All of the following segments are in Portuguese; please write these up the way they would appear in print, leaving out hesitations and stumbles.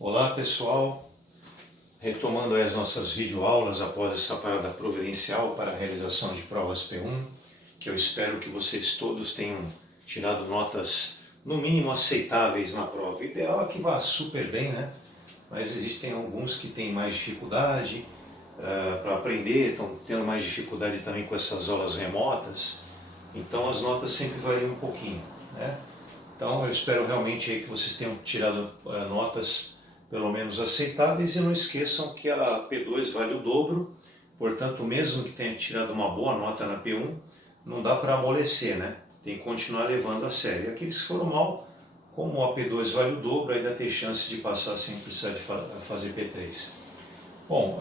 Olá pessoal, retomando as nossas videoaulas após essa parada providencial para a realização de provas P1, que eu espero que vocês todos tenham tirado notas no mínimo aceitáveis na prova. O ideal é que vá super bem, né? Mas existem alguns que têm mais dificuldade para aprender, estão tendo mais dificuldade também com essas aulas remotas, então as notas sempre variam um pouquinho, né? Então eu espero realmente aí que vocês tenham tirado notas pelo menos aceitáveis, e não esqueçam que a P2 vale o dobro, portanto, mesmo que tenha tirado uma boa nota na P1, não dá para amolecer, né? Tem que continuar levando a sério. E aqueles que foram mal, como a P2 vale o dobro, ainda tem chance de passar sem precisar de fazer P3. Bom,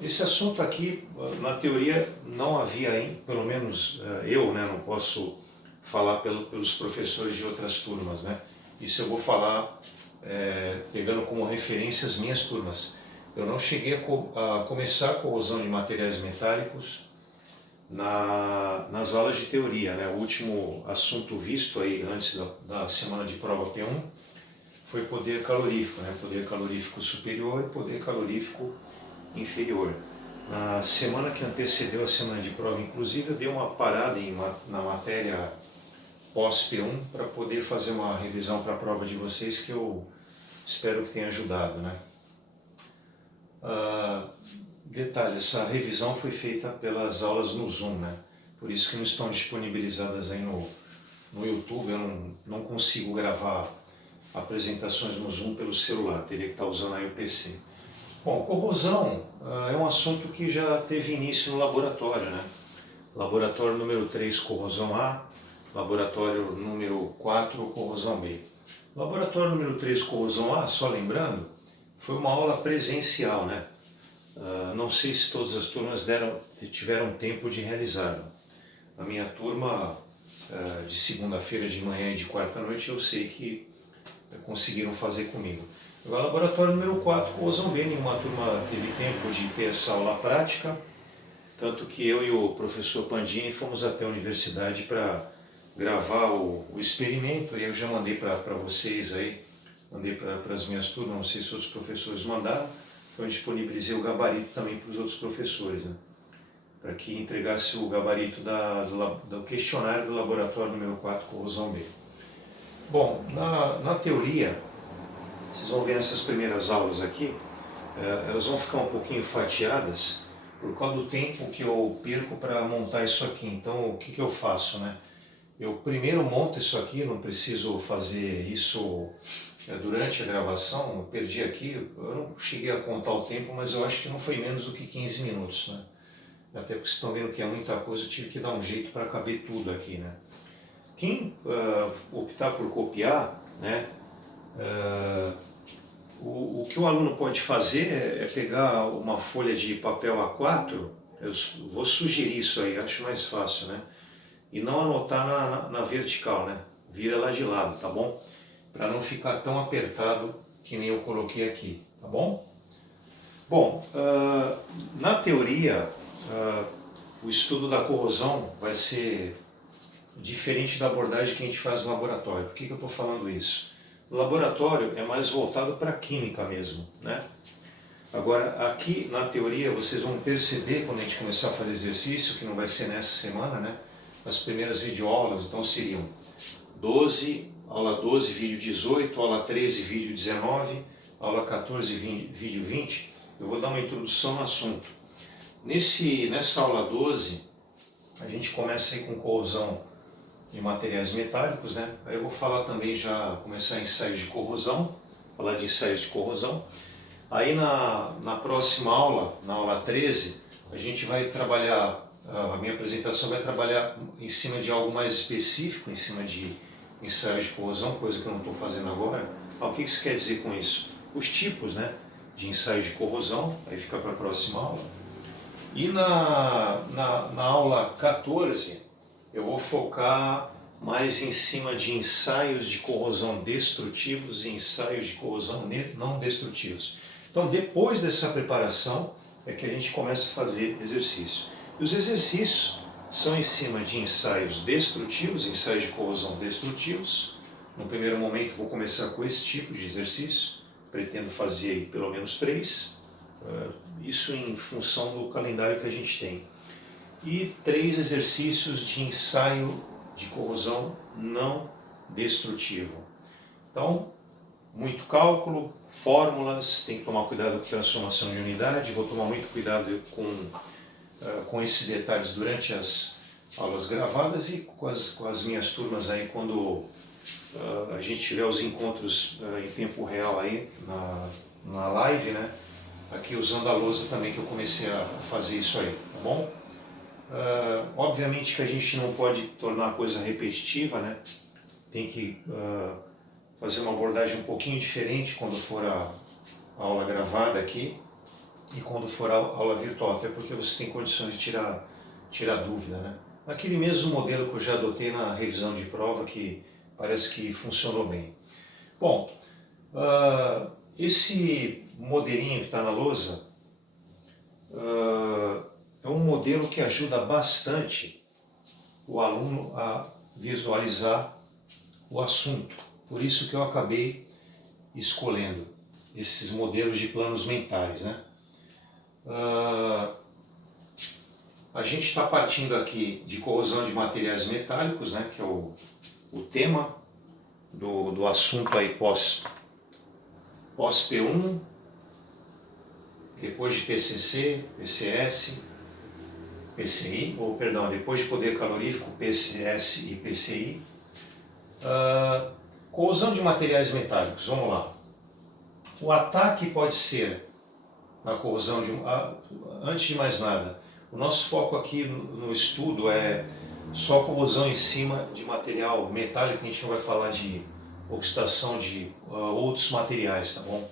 esse assunto aqui, na teoria, não havia, pelo menos eu, né, não posso falar pelos professores de outras turmas, né? Isso eu vou falar pegando como referência as minhas turmas. Eu não cheguei a começar a corrosão de materiais metálicos nas aulas de teoria, né? O último assunto visto aí antes da semana de prova P1 foi poder calorífico, né? Poder calorífico superior e poder calorífico inferior. Na semana que antecedeu a semana de prova, inclusive, eu dei uma parada na matéria pós-P1 para poder fazer uma revisão para a prova de vocês, que eu espero que tenha ajudado, né? Detalhe, essa revisão foi feita pelas aulas no Zoom, né? Por isso que não estão disponibilizadas aí no YouTube. Eu não consigo gravar apresentações no Zoom pelo celular, teria que estar usando aí o PC. Bom, corrosão é um assunto que já teve início no laboratório, né? Laboratório número 3, corrosão A, laboratório número 4, corrosão B. Laboratório número 3, corrosão A, só lembrando, foi uma aula presencial, né? Não sei se todas as turmas tiveram tempo de realizar. A minha turma, de segunda-feira de manhã e de quarta-noite, eu sei que conseguiram fazer comigo. Agora, laboratório número 4, corrosão B, nenhuma turma teve tempo de ter essa aula prática, tanto que eu e o professor Pandini fomos até a universidade para gravar o experimento, e eu já mandei para vocês aí, mandei para as minhas turmas, não sei se outros professores mandaram, então eu disponibilizei o gabarito também para os outros professores, né? Para que entregasse o gabarito do questionário do laboratório número 4, corrosão B. Bom, na teoria, vocês vão ver essas primeiras aulas aqui, elas vão ficar um pouquinho fatiadas por causa do tempo que eu perco para montar isso aqui. Então, o que eu faço, né? Eu primeiro monto isso aqui, não preciso fazer isso durante a gravação. Eu perdi aqui, eu não cheguei a contar o tempo, mas eu acho que não foi menos do que 15 minutos, né? Até porque vocês estão vendo que é muita coisa, eu tive que dar um jeito para caber tudo aqui, né? Quem optar por copiar, né? O que o aluno pode fazer é pegar uma folha de papel A4, eu vou sugerir isso aí, acho mais fácil, né? E não anotar na vertical, né? Vira lá de lado, tá bom? Para não ficar tão apertado que nem eu coloquei aqui, tá bom? Bom, na teoria, o estudo da corrosão vai ser diferente da abordagem que a gente faz no laboratório. Por que eu estou falando isso? No laboratório é mais voltado para a química mesmo, né? Agora, aqui na teoria, vocês vão perceber, quando a gente começar a fazer exercício, que não vai ser nessa semana, né? As primeiras videoaulas, então seriam 12, aula 12, vídeo 18, aula 13, vídeo 19, aula 14, vídeo 20. Eu vou dar uma introdução no assunto. Nessa aula 12, a gente começa aí com corrosão de materiais metálicos, né? Aí eu vou falar também, já começar ensaios de corrosão, falar de ensaios de corrosão. Aí na próxima aula, na aula 13, a gente vai trabalhar, a minha apresentação vai trabalhar em cima de algo mais específico, em cima de ensaios de corrosão, coisa que eu não estou fazendo agora. O que isso quer dizer com isso? Os tipos, né, de ensaios de corrosão, aí fica para a próxima aula. E na aula 14, eu vou focar mais em cima de ensaios de corrosão destrutivos e ensaios de corrosão não destrutivos. Então, depois dessa preparação, é que a gente começa a fazer exercício. E os exercícios são em cima de ensaios destrutivos, ensaios de corrosão destrutivos. No primeiro momento, vou começar com esse tipo de exercício, pretendo fazer aí pelo menos 3, isso em função do calendário que a gente tem. E 3 exercícios de ensaio de corrosão não destrutivo. Então, muito cálculo, fórmulas, tem que tomar cuidado com transformação de unidade, vou tomar muito cuidado com esses detalhes durante as aulas gravadas e com as minhas turmas aí quando a gente tiver os encontros em tempo real aí na live, né? Aqui usando a lousa também que eu comecei a fazer isso aí, tá bom? Obviamente que a gente não pode tornar a coisa repetitiva, né? Tem que fazer uma abordagem um pouquinho diferente quando for a aula gravada aqui e quando for a aula virtual, até porque você tem condições de tirar dúvida, né? Aquele mesmo modelo que eu já adotei na revisão de prova, que parece que funcionou bem. Bom, esse modelinho que está na lousa é um modelo que ajuda bastante o aluno a visualizar o assunto. Por isso que eu acabei escolhendo esses modelos de planos mentais, né? A gente está partindo aqui de corrosão de materiais metálicos, né, que é o tema do assunto aí pós P1, depois de PCC, PCS, PCI, depois de poder calorífico, PCS e PCI. Corrosão de materiais metálicos, vamos lá. O ataque pode ser na corrosão de... Antes de mais nada, o nosso foco aqui no estudo é só corrosão em cima de material metálico, a gente não vai falar de oxidação de outros materiais, tá bom?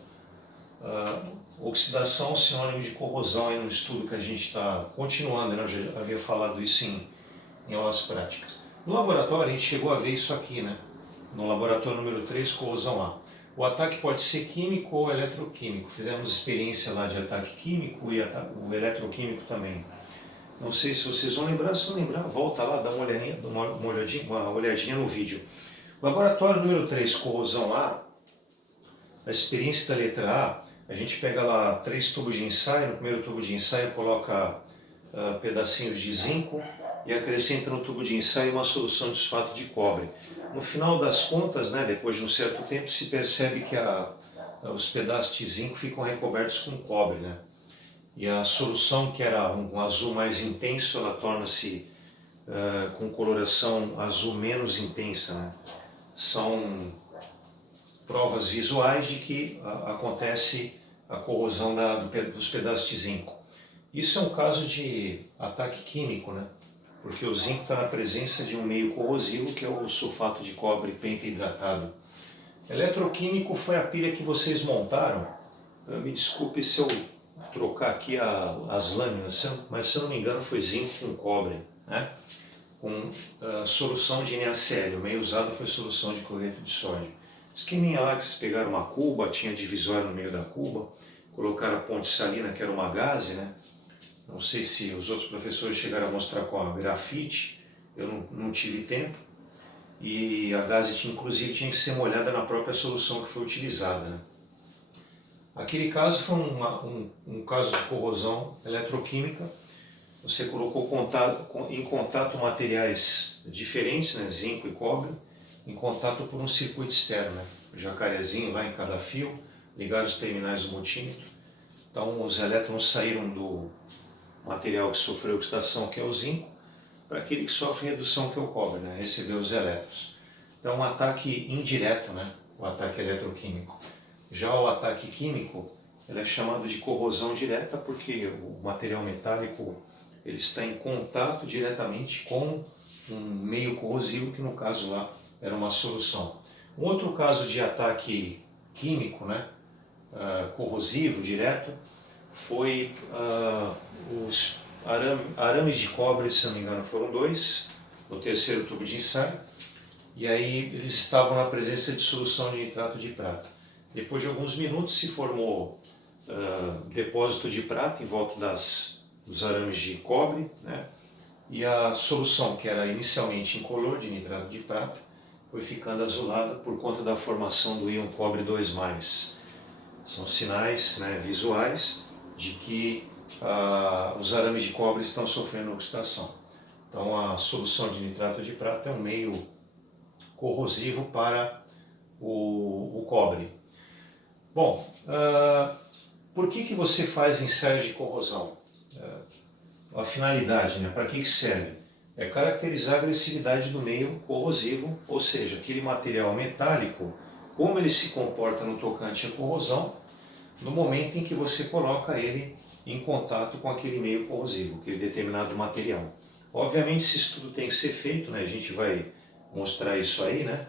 Oxidação é sinônimo de corrosão aí no estudo que a gente está continuando, né? Eu já havia falado isso em aulas práticas. No laboratório a gente chegou a ver isso aqui, né? No laboratório número 3, corrosão A. O ataque pode ser químico ou eletroquímico. Fizemos experiência lá de ataque químico e o eletroquímico também. Não sei se vocês vão lembrar, se não lembrar, volta lá, dá uma olhadinha no vídeo. Laboratório número 3, corrosão A, a experiência da letra A gente pega lá 3 tubos de ensaio, no primeiro tubo de ensaio coloca pedacinhos de zinco e acrescenta no tubo de ensaio uma solução de sulfato de cobre. No final das contas, né, depois de um certo tempo, se percebe que os pedaços de zinco ficam recobertos com cobre, né? E a solução, que era um azul mais intenso, ela torna-se com coloração azul menos intensa, né? São provas visuais de que acontece a corrosão dos pedaços de zinco. Isso é um caso de ataque químico, né? Porque o zinco está na presença de um meio corrosivo, que é o sulfato de cobre pentaidratado. Eletroquímico foi a pilha que vocês montaram. Me desculpe se eu trocar aqui as lâminas, mas se eu não me engano foi zinco com cobre, né? Com solução de NaCl. O meio usado foi solução de cloreto de sódio. Esqueminha lá que vocês pegaram uma cuba, tinha divisória no meio da cuba, colocaram a ponte salina, que era uma gaze, né? Não sei se os outros professores chegaram a mostrar com a grafite, eu não tive tempo. E a gaze, inclusive, tinha que ser molhada na própria solução que foi utilizada, né? Aquele caso foi um caso de corrosão eletroquímica. Você colocou em contato materiais diferentes, né, zinco e cobre, em contato por um circuito externo, né, jacarezinho lá em cada fio, ligaram os terminais do multímetro. Então os elétrons saíram do material que sofreu oxidação, que é o zinco, para aquele que sofre redução, que é o cobre, né, recebeu os elétrons. Então um ataque indireto, né, o ataque eletroquímico. Já o ataque químico, ele é chamado de corrosão direta porque o material metálico ele está em contato diretamente com um meio corrosivo, que no caso lá era uma solução. Um outro caso de ataque químico, né, corrosivo direto, foi os arames de cobre, se não me engano foram 2, no terceiro tubo de ensaio, e aí eles estavam na presença de solução de nitrato de prata. Depois de alguns minutos se formou depósito de prata em volta dos arames de cobre, né? E a solução, que era inicialmente incolor de nitrato de prata, foi ficando azulada por conta da formação do íon cobre 2+. São sinais, né, visuais de que os arames de cobre estão sofrendo oxidação. Então a solução de nitrato de prata é um meio corrosivo para o cobre. Bom, por que você faz ensaios de corrosão? A finalidade, né? Para que serve? É caracterizar a agressividade do meio corrosivo, ou seja, aquele material metálico, como ele se comporta no tocante à corrosão, no momento em que você coloca ele em contato com aquele meio corrosivo, aquele determinado material. Obviamente esse estudo tem que ser feito, né? A gente vai mostrar isso aí, né?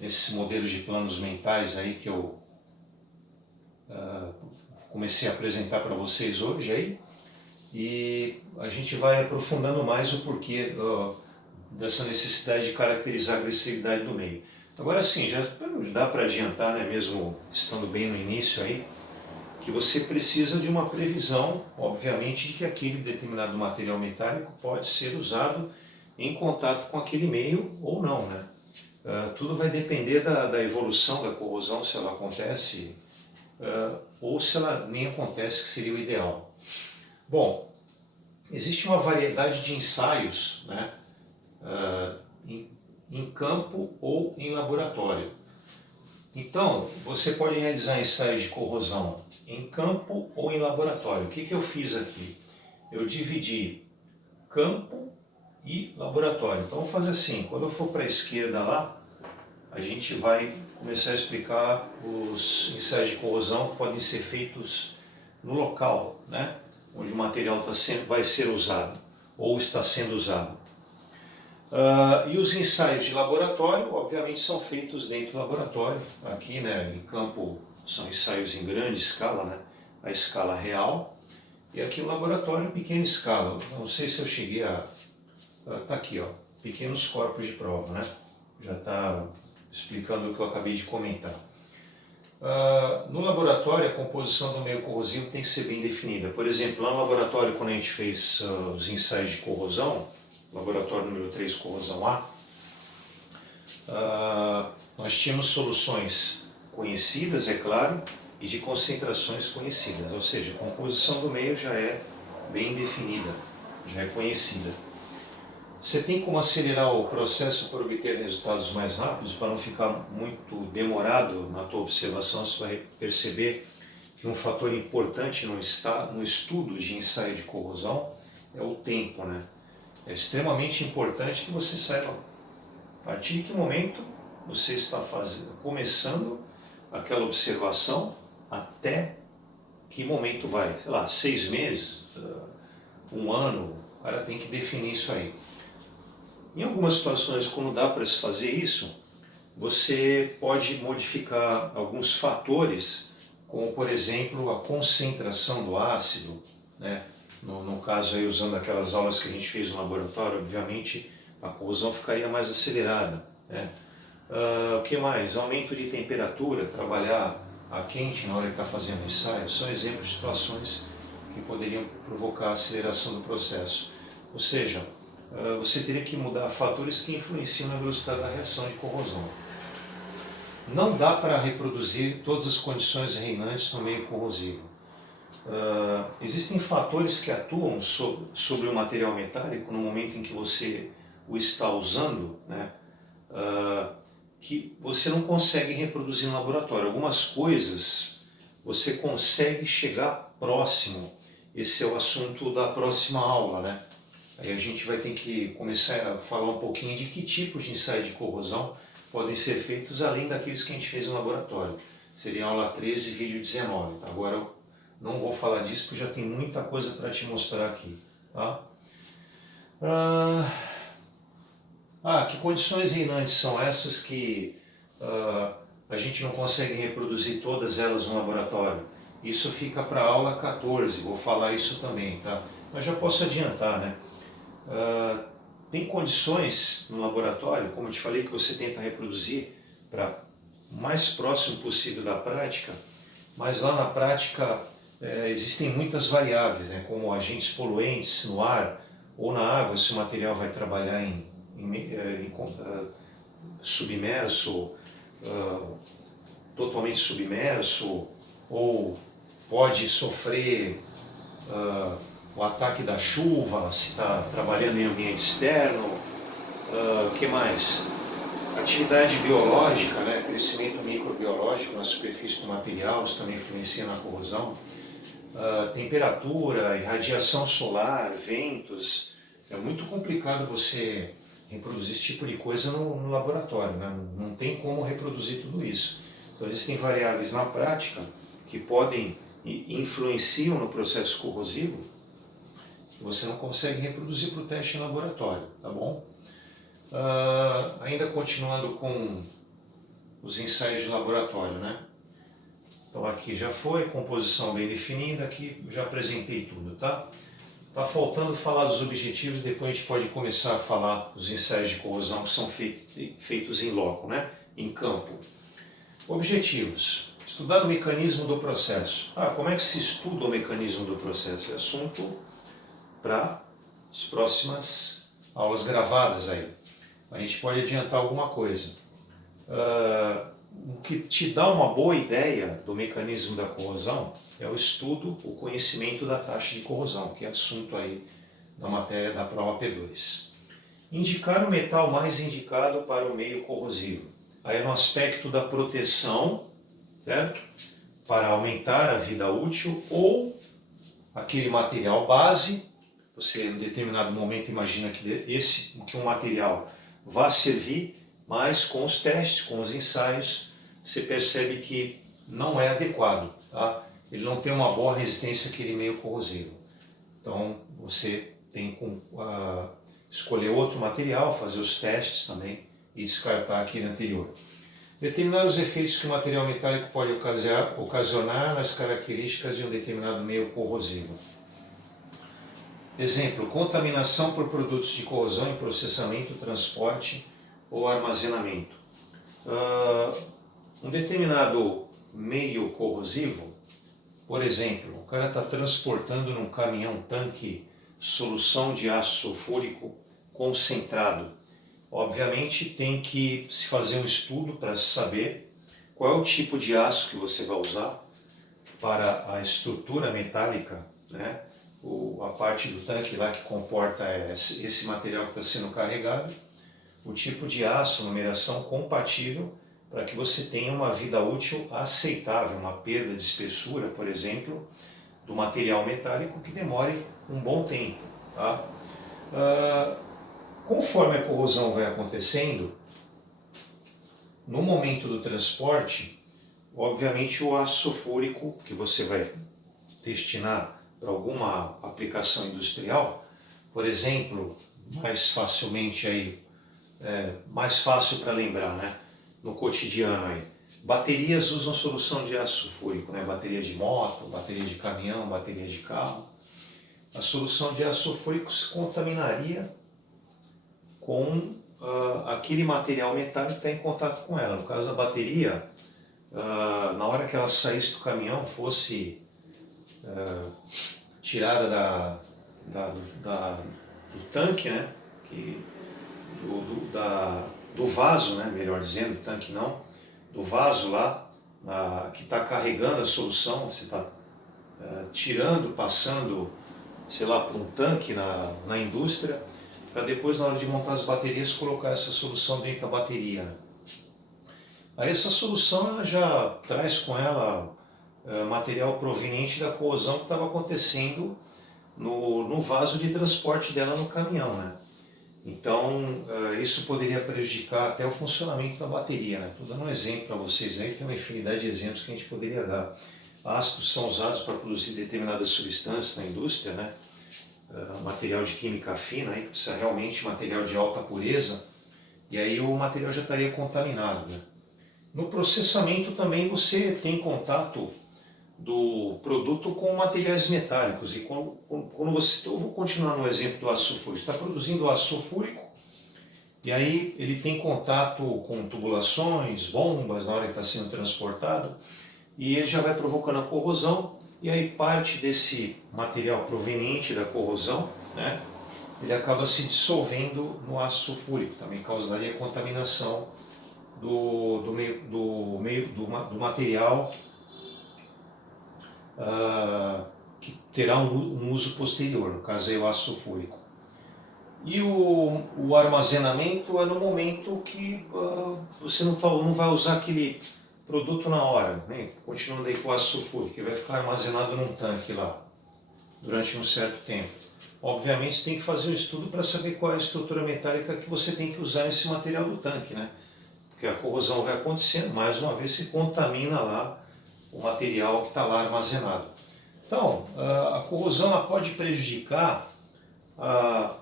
Nesses modelos de planos mentais aí que eu comecei a apresentar para vocês hoje aí, e a gente vai aprofundando mais o porquê dessa necessidade de caracterizar a agressividade do meio. Agora sim, já dá para adiantar, né, mesmo estando bem no início aí, que você precisa de uma previsão, obviamente, de que aquele determinado material metálico pode ser usado em contato com aquele meio ou não, né? Tudo vai depender da evolução da corrosão, se ela acontece ou se ela nem acontece, que seria o ideal. Bom, existe uma variedade de ensaios, né, em campo ou em laboratório. Então, você pode realizar ensaios de corrosão em campo ou em laboratório. O que eu fiz aqui? Eu dividi campo e laboratório. Então, vou fazer assim, quando eu for para a esquerda lá, a gente vai começar a explicar os ensaios de corrosão que podem ser feitos no local, né, onde o material vai ser usado ou está sendo usado. E os ensaios de laboratório, obviamente, são feitos dentro do laboratório. Aqui, né, em campo, são ensaios em grande escala, né, a escala real. E aqui no laboratório, pequena escala. Não sei se eu cheguei a... Está aqui, ó, pequenos corpos de prova, né? Já está explicando o que eu acabei de comentar. No laboratório, a composição do meio corrosivo tem que ser bem definida. Por exemplo, lá no laboratório, quando a gente fez os ensaios de corrosão, laboratório número 3, corrosão A, nós tínhamos soluções conhecidas, é claro, e de concentrações conhecidas, ou seja, a composição do meio já é bem definida, já é conhecida. Você tem como acelerar o processo para obter resultados mais rápidos, para não ficar muito demorado na tua observação. Você vai perceber que um fator importante no estudo de ensaio de corrosão é o tempo, né? É extremamente importante que você saiba a partir de que momento você está começando aquela observação, até que momento vai, sei lá, 6 meses, 1 ano, o cara tem que definir isso aí. Em algumas situações, quando dá para se fazer isso, você pode modificar alguns fatores, como por exemplo a concentração do ácido, né? No caso aí, usando aquelas aulas que a gente fez no laboratório, obviamente a corrosão ficaria mais acelerada, né? O que mais? Aumento de temperatura, trabalhar a quente na hora que está fazendo o ensaio, são exemplos de situações que poderiam provocar a aceleração do processo. Ou seja, você teria que mudar fatores que influenciam na velocidade da reação de corrosão. Não dá para reproduzir todas as condições reinantes no meio corrosivo. Existem fatores que atuam sobre o material metálico no momento em que você o está usando, né, que você não consegue reproduzir no laboratório. Algumas coisas você consegue chegar próximo. Esse é o assunto da próxima aula, né? Aí a gente vai ter que começar a falar um pouquinho de que tipos de ensaio de corrosão podem ser feitos além daqueles que a gente fez no laboratório. Seria a aula 13, vídeo 19. Agora eu não vou falar disso porque já tem muita coisa para te mostrar aqui. Tá? Que condições reinantes são essas que a gente não consegue reproduzir todas elas no laboratório? Isso fica para a aula 14, vou falar isso também, tá? Mas já posso adiantar, né? Tem condições no laboratório, como eu te falei, que você tenta reproduzir para o mais próximo possível da prática, mas lá na prática existem muitas variáveis, né, como agentes poluentes no ar ou na água, se o material vai trabalhar em submerso, totalmente submerso, ou pode sofrer o ataque da chuva, se está trabalhando em ambiente externo. Que mais? Atividade biológica, né? Crescimento microbiológico na superfície do material, isso também influencia na corrosão. Temperatura, irradiação solar, ventos. É muito complicado você reproduzir esse tipo de coisa no laboratório, né? Não tem como reproduzir tudo isso. Então existem variáveis na prática que podem e influenciam no processo corrosivo que você não consegue reproduzir para o teste em laboratório, tá bom? Ainda continuando com os ensaios de laboratório, né? Então aqui já foi, composição bem definida, aqui já apresentei tudo, tá? Tá faltando falar dos objetivos, depois a gente pode começar a falar dos ensaios de corrosão que são feitos em loco, né? Em campo. Objetivos. Estudar o mecanismo do processo. Como é que se estuda o mecanismo do processo? É assunto para as próximas aulas gravadas aí. A gente pode adiantar alguma coisa. O que te dá uma boa ideia do mecanismo da corrosão é o estudo, o conhecimento da taxa de corrosão, que é assunto aí da matéria da prova P2. Indicar o metal mais indicado para o meio corrosivo. Aí no aspecto da proteção, certo? Para aumentar a vida útil, ou aquele material base, você em determinado momento imagina que um material vai servir, mas com os testes, com os ensaios, você percebe que não é adequado, tá? Ele não tem uma boa resistência àquele meio corrosivo. Então você tem que escolher outro material, fazer os testes também e descartar aquele anterior. Determinar os efeitos que o material metálico pode ocasionar nas características de um determinado meio corrosivo. Exemplo, contaminação por produtos de corrosão em processamento, transporte ou armazenamento. Um determinado meio corrosivo, por exemplo, o cara está transportando num caminhão-tanque solução de ácido sulfúrico concentrado. Obviamente tem que se fazer um estudo para saber qual é o tipo de aço que você vai usar para a estrutura metálica, né? A parte do tanque lá que comporta esse material que está sendo carregado, o tipo de aço, numeração compatível, para que você tenha uma vida útil aceitável, uma perda de espessura, por exemplo, do material metálico que demore um bom tempo, tá? Conforme a corrosão vai acontecendo, no momento do transporte, obviamente o ácido sulfúrico que você vai destinar para alguma aplicação industrial, por exemplo, mais fácil para lembrar, né? No cotidiano aí. Baterias usam solução de ácido sulfúrico, né? Bateria de moto, bateria de caminhão, bateria de carro. A solução de ácido sulfúrico se contaminaria com aquele material metálico que está em contato com ela. No caso da bateria, na hora que ela saísse do caminhão, fosse tirada do tanque, né? Do vaso, né? Melhor dizendo, tanque não, do vaso lá, que está carregando a solução, você está tirando, passando, sei lá, por um tanque na indústria, para depois, na hora de montar as baterias, colocar essa solução dentro da bateria. Aí essa solução ela já traz com ela material proveniente da corrosão que estava acontecendo no vaso de transporte dela no caminhão, né? Então, isso poderia prejudicar até o funcionamento da bateria, né? Estou dando um exemplo para vocês aí, tem uma infinidade de exemplos que a gente poderia dar. Ácidos são usados para produzir determinadas substâncias na indústria, né? Material de química fina, aí precisa realmente material de alta pureza, e aí o material já estaria contaminado, né? No processamento também você tem contato do produto com materiais metálicos, e quando você, eu vou continuar no exemplo do ácido sulfúrico, está produzindo ácido sulfúrico, e aí ele tem contato com tubulações, bombas na hora que está sendo transportado, e ele já vai provocando a corrosão, e aí parte desse material proveniente da corrosão, né, ele acaba se dissolvendo no ácido sulfúrico, também causaria contaminação do material que terá um uso posterior, no caso aí o ácido sulfúrico. E o armazenamento é no momento que você não vai usar aquele produto na hora, né? Continuando aí com o ácido sulfúrico, que vai ficar armazenado num tanque lá durante um certo tempo. Obviamente você tem que fazer um estudo para saber qual é a estrutura metálica que você tem que usar nesse material do tanque, né? Porque a corrosão vai acontecendo, mais uma vez se contamina lá o material que está lá armazenado. Então, a corrosão ela pode prejudicar a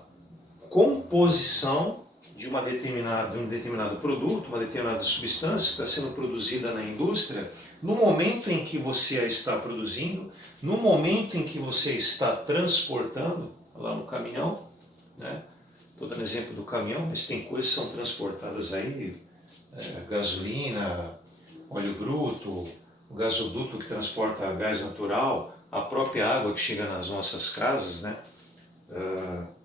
composição de um determinado produto, uma determinada substância que está sendo produzida na indústria, no momento em que você a está produzindo, no momento em que você está transportando lá no caminhão, né? Estou dando exemplo do caminhão, mas tem coisas que são transportadas aí, gasolina, óleo bruto, o gasoduto que transporta gás natural, a própria água que chega nas nossas casas, né?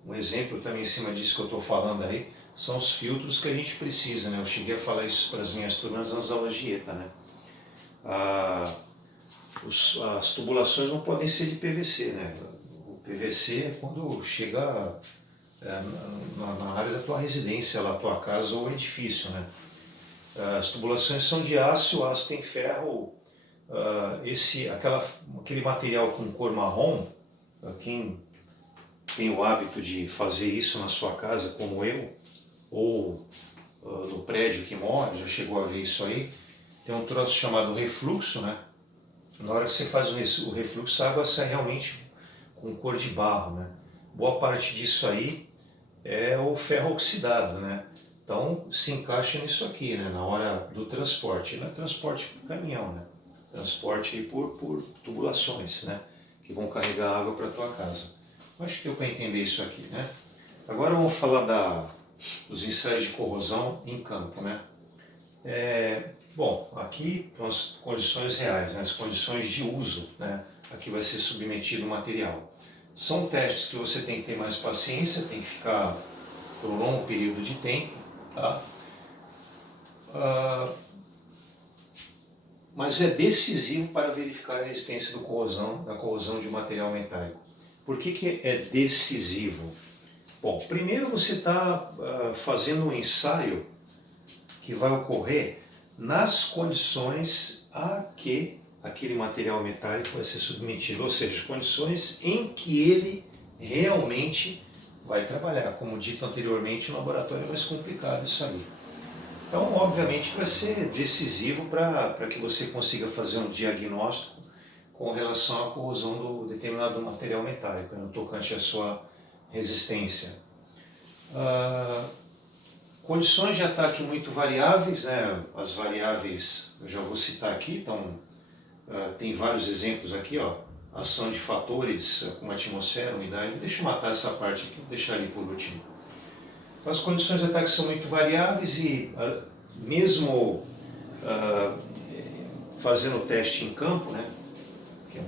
Um exemplo também em cima disso que eu estou falando aí, são os filtros que a gente precisa, né? Eu cheguei a falar isso para as minhas turmas nas aulas de ETA, né? As tubulações não podem ser de PVC, né? O PVC é quando chega na área da tua residência, lá, tua casa ou edifício, né? As tubulações são de aço, o aço tem ferro, aquele material com cor marrom, quem tem o hábito de fazer isso na sua casa, como eu, ou no prédio que mora, já chegou a ver isso aí, tem um troço chamado refluxo, né? Na hora que você faz o refluxo, a água sai realmente com cor de barro, né? Boa parte disso aí é o ferro oxidado, né? Então se encaixa nisso aqui, né? Na hora do transporte. Não é transporte por caminhão, né? Transporte por tubulações, né? Que vão carregar água para a tua casa. Acho que deu para entender isso aqui, né? Agora vamos falar dos ensaios de corrosão em campo, né? Bom, aqui são as condições reais, né? As condições de uso, né? Aqui vai ser submetido o material. São testes que você tem que ter mais paciência, tem que ficar por um longo período de tempo, tá? Mas é decisivo para verificar a resistência da corrosão de um material metálico. Por que é decisivo? Bom, primeiro você está fazendo um ensaio que vai ocorrer nas condições a que aquele material metálico vai ser submetido, ou seja, condições em que ele realmente vai trabalhar. Como dito anteriormente, no laboratório é mais complicado isso aí. Então, obviamente, vai ser decisivo para que você consiga fazer um diagnóstico com relação à corrosão do determinado material metálico, no tocante à sua resistência. Condições de ataque muito variáveis, né? As variáveis eu já vou citar aqui, então tem vários exemplos aqui, ó. Ação de fatores como atmosfera, umidade. Deixa eu matar essa parte aqui, vou deixar ali por último. Então, as condições de ataque são muito variáveis e mesmo fazendo o teste em campo, né? Que é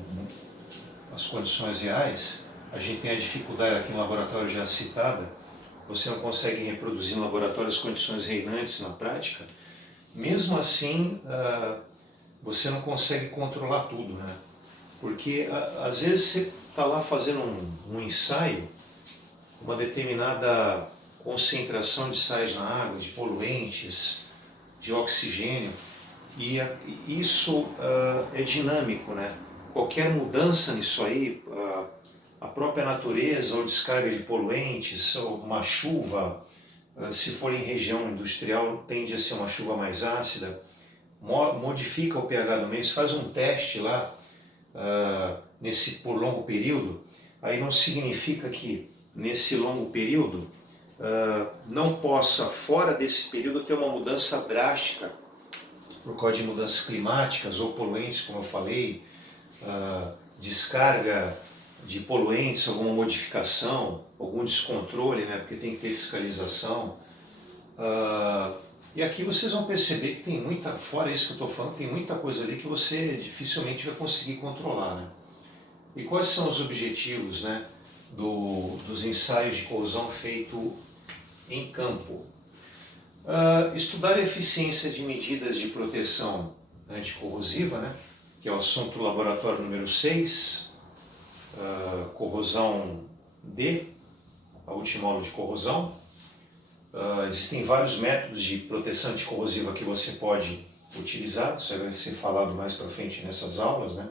as condições reais, a gente tem a dificuldade aqui no laboratório já citada, você não consegue reproduzir no laboratório as condições reinantes na prática, mesmo assim você não consegue controlar tudo, né? Porque às vezes você está lá fazendo um ensaio, uma determinada concentração de sais na água, de poluentes, de oxigênio, e isso é dinâmico, né? Qualquer mudança nisso aí, a própria natureza ou descarga de poluentes, ou uma chuva, se for em região industrial, tende a ser uma chuva mais ácida, modifica o pH do meio, faz um teste lá por longo período, aí não significa que nesse longo período não possa, fora desse período, ter uma mudança drástica por causa de mudanças climáticas ou poluentes, como eu falei, descarga de poluentes, alguma modificação, algum descontrole, né, porque tem que ter fiscalização. E aqui vocês vão perceber que tem fora isso que eu estou falando, tem muita coisa ali que você dificilmente vai conseguir controlar, né? E quais são os objetivos, né, dos ensaios de corrosão feito em campo? Estudar a eficiência de medidas de proteção anticorrosiva, né, que é o assunto do laboratório número 6, corrosão D, a última aula de corrosão. Existem vários métodos de proteção anticorrosiva que você pode utilizar, isso vai ser falado mais para frente nessas aulas, né?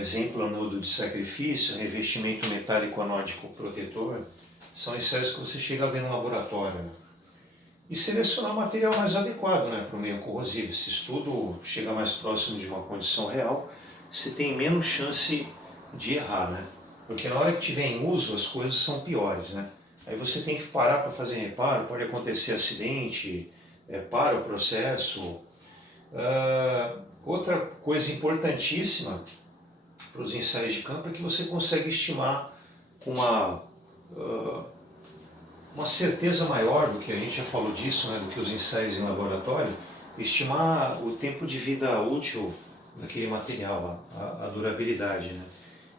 Exemplo, anudo de sacrifício, revestimento metálico anódico protetor, são ensaios que você chega a ver no laboratório, né? E selecionar o material mais adequado, né, para o meio corrosivo. Se estudo chega mais próximo de uma condição real, você tem menos chance de errar, né? Porque na hora que tiver em uso, as coisas são piores, né? Aí você tem que parar para fazer reparo, pode acontecer acidente, para o processo. Outra coisa importantíssima para os ensaios de campo é que você consegue estimar com uma certeza maior do que a gente já falou disso, né, do que os ensaios em laboratório, estimar o tempo de vida útil daquele material, a durabilidade, né?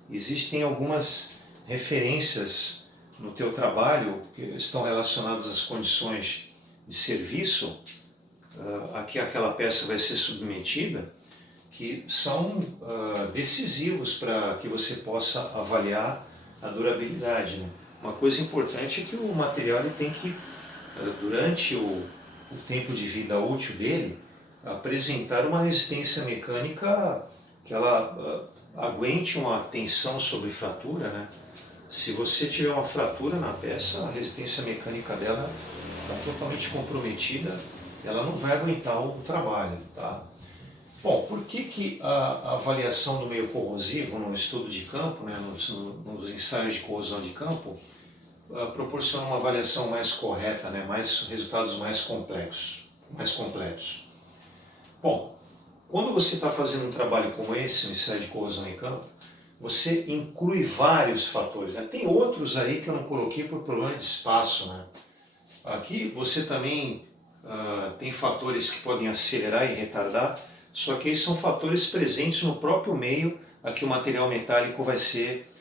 Existem algumas referências no teu trabalho que estão relacionadas às condições de serviço a que aquela peça vai ser submetida, que são decisivos para que você possa avaliar a durabilidade, né? Uma coisa importante é que o material ele tem que, durante o tempo de vida útil dele, apresentar uma resistência mecânica que ela aguente uma tensão sobre fratura, né? Se você tiver uma fratura na peça, a resistência mecânica dela está totalmente comprometida, ela não vai aguentar o trabalho, tá? Bom, por que a avaliação do meio corrosivo no estudo de campo, né, nos ensaios de corrosão de campo, proporciona uma avaliação mais correta, né, resultados mais completos? Bom, quando você está fazendo um trabalho como esse, um ensaio de corrosão em campo, você inclui vários fatores, né? Tem outros aí que eu não coloquei por problema de espaço, né? Aqui você também tem fatores que podem acelerar e retardar, só que esses são fatores presentes no próprio meio a que o material metálico vai ser,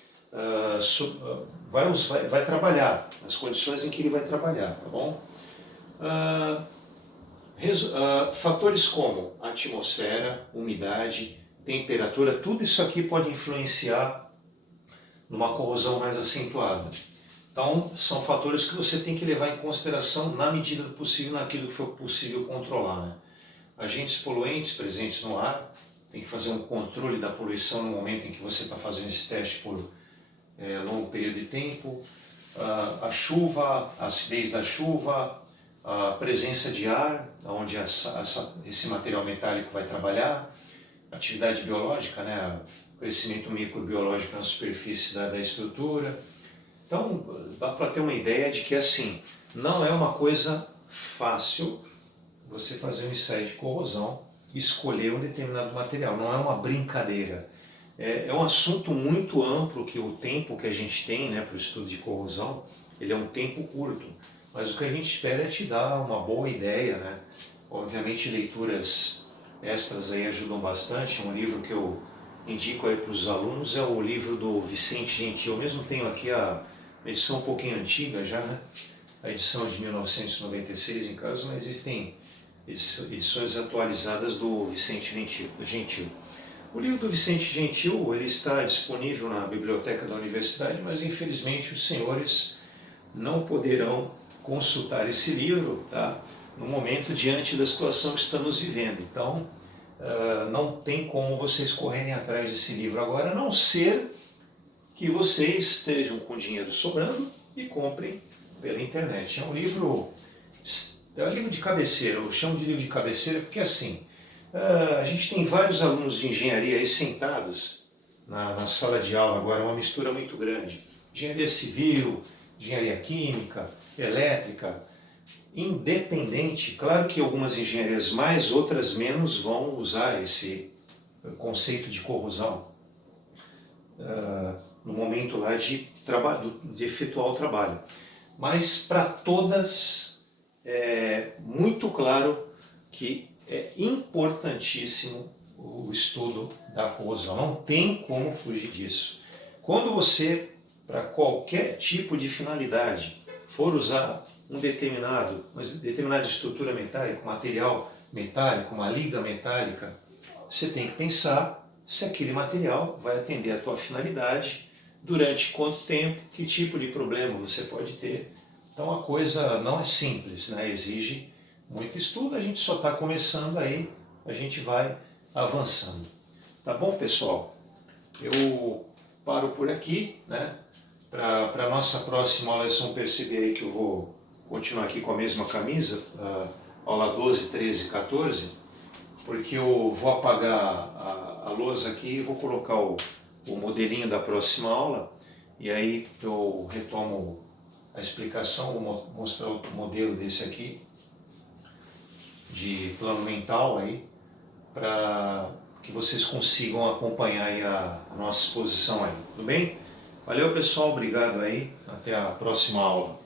vai trabalhar, nas condições em que ele vai trabalhar, tá bom? Fatores como atmosfera, umidade, temperatura, tudo isso aqui pode influenciar numa corrosão mais acentuada. Então, são fatores que você tem que levar em consideração na medida do possível, naquilo que for possível controlar, né? Agentes poluentes presentes no ar, tem que fazer um controle da poluição no momento em que você está fazendo esse teste por longo período de tempo. A chuva, a acidez da chuva, a presença de ar, onde esse material metálico vai trabalhar, atividade biológica, né? Crescimento microbiológico na superfície da estrutura. Então, dá para ter uma ideia de que, assim, não é uma coisa fácil você fazer um ensaio de corrosão e escolher um determinado material. Não é uma brincadeira. É um assunto muito amplo, que o tempo que a gente tem, né, para o estudo de corrosão, ele é um tempo curto. Mas o que a gente espera é te dar uma boa ideia, né? Obviamente, leituras extras aí ajudam bastante. Um livro que eu indico aí para os alunos é o livro do Vicente Gentil. Eu mesmo tenho aqui a edição um pouquinho antiga já, né? A edição de 1996 em casa, mas existem edições atualizadas do Vicente Gentil. O livro do Vicente Gentil ele está disponível na biblioteca da universidade, mas infelizmente os senhores não poderão consultar esse livro, tá, no momento diante da situação que estamos vivendo. Então, não tem como vocês correrem atrás desse livro agora, a não ser que vocês estejam com dinheiro sobrando e comprem pela internet. É um livro de cabeceira. Eu chamo de livro de cabeceira porque, assim, a gente tem vários alunos de engenharia aí sentados na sala de aula agora, uma mistura muito grande. Engenharia civil, engenharia química, elétrica, independente. Claro que algumas engenharias mais, outras menos vão usar esse conceito de corrosão no momento lá de efetuar o trabalho. Mas para todas é muito claro que é importantíssimo o estudo da corrosão. Não tem como fugir disso. Quando você, para qualquer tipo de finalidade, for usar uma determinada estrutura metálica, um material metálico, uma liga metálica, você tem que pensar se aquele material vai atender a tua finalidade, durante quanto tempo, que tipo de problema você pode ter. Então a coisa não é simples, né? Exige muito estudo, a gente só está começando aí, a gente vai avançando. Tá bom, pessoal? Eu paro por aqui, né? Para a nossa próxima aula, vocês vão perceber aí que eu vou continuar aqui com a mesma camisa, aula 12, 13 e 14, porque eu vou apagar a lousa aqui e vou colocar o modelinho da próxima aula, e aí eu retomo a explicação, vou mostrar o modelo desse aqui, de plano mental aí, para que vocês consigam acompanhar aí a nossa exposição aí, tudo bem? Valeu, pessoal, obrigado aí, até a próxima aula.